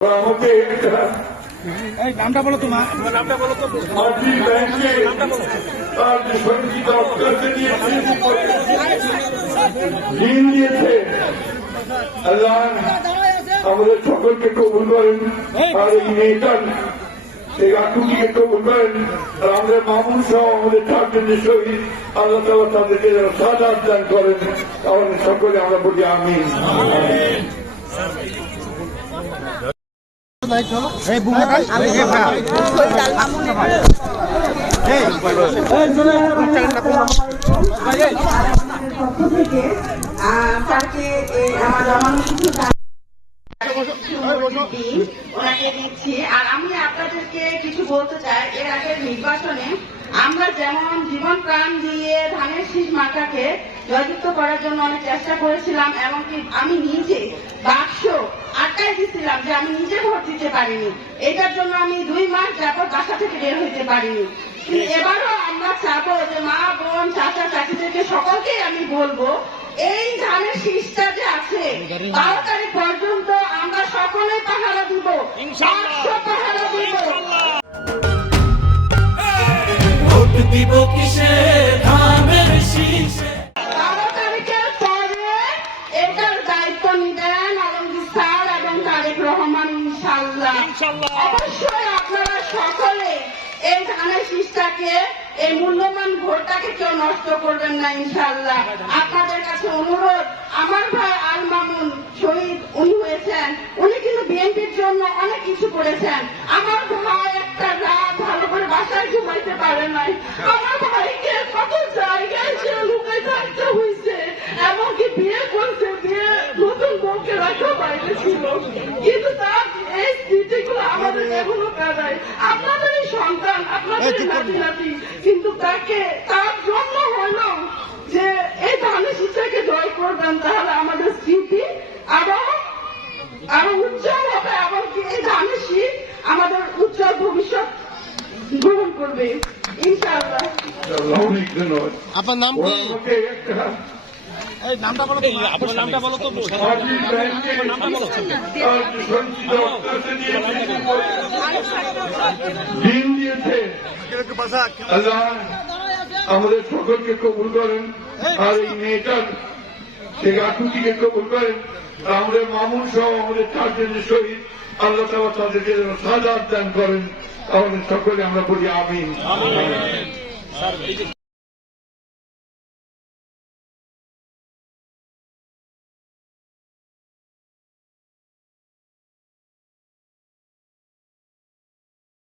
আমাকে নামটা বলো তোমার নামটা বলো তো মাটি ব্যাংকে তার যে সঞ্চিত অর্থকে নিয়ে ঋণ দিয়েছে আল্লাহ আমাদের সকলকে কবুল করেন। আর এই মেয়েটার এই আকুটিকে কবুল করেন। আর আমাদের মামুন সহ আমাদের চারজনের শহীদ আল্লাহ তাআলা তাদেরকে যেন সাজাত দান করেন। আমাদের সকলে আমরা বলি আমিন। ওনাকে দিচ্ছি। আর আমি আপনাদেরকে কিছু বলতে চাই, এর আগের নির্বাচনে আমরা যেমন জীবন প্রাণ দিয়ে ধানের শীষ মার্কাকে জয়যুক্ত করার জন্য অনেক চেষ্টা করেছিলাম, এমনকি আমি নিজে বাক্স আটকাই দিচ্ছিলাম যে আমি নিজে ভোট দিতে পারিনি। এটার জন্য আমি 2 মাস যাবত বাসা থেকে বের হইতে পারিনি। এবারও আমরা চাবো যে মা বোন চাচা চাচিদেরকে সকলকেই আমি বলবো, এই ধানের শীষটা যে আছে 12 তারিখ পর্যন্ত আমরা সকলে পাহারা দিব, পাহারা দিব। ভোট দিব কিসে ধানের শীষে। 12 তারিখের পরে এটার দায়িত্ব নিবেন আলমগীর স্যার এবং তারেক রহমান ইনশাআল্লাহ। অবশ্যই আপনারা সকলে এই ধানের শীষটাকে, এই মূল্যবান ভোটটাকে কেউ নষ্ট করবেন না ইনশাআল্লাহ। আপনাদের কাছে অনুরোধ, আমার ভাই আল মামুন শহীদ উনি হয়েছেন, উনি কিন্তু বিএনপির জন্য অনেক কিছু করেছেন। আমার ভাই একটা রাত ভালো করে বাসায় ঘুমাইতে পারে নাই। আমার ভাইকে কত জায়গায় সে লুকাই থাকতে হয়েছে, এমনকি বিয়ে করছে, বিয়ে নতুন বউকে রাখা বাইরে ছিল, কিন্তু তার এই স্মৃতিগুলো আমাদের এখনো কাঁদায়। আপনাদের সন্তান, আপনাদের নাতি নাতি, কিন্তু তাকে তার জন্য হইল যে এই ধানের শীষটাকে জয় করবেন, তাহলে আমাদের স্মৃতি আরো উজ্জ্বল হবে এবং এই ধানের শীষ আমাদের উজ্জ্বল ভবিষ্যৎ গ্রহণ করবে ইনশাআল্লাহ। অনেক ধন্যবাদ। আপনার নাম কি? আমাকে একটা নামটা বলো তো আপনার নামটা বলো তো মাটি ব্যাংকে তার যে সঞ্চিত অর্থকে নিয়ে ঋণ দিয়েছে আল্লাহ আমাদের সকলকে কবুল করেন। আর এই মেয়েটার সেই আকুটিকে কবুল করেন। আর আমাদের মামুন সহ আমাদের চারজনের শহীদ আল্লাহ তাআলা তাদেরকে যেন সাজাত দান করেন। আমাদের সকলে আমরা বলি আমিন।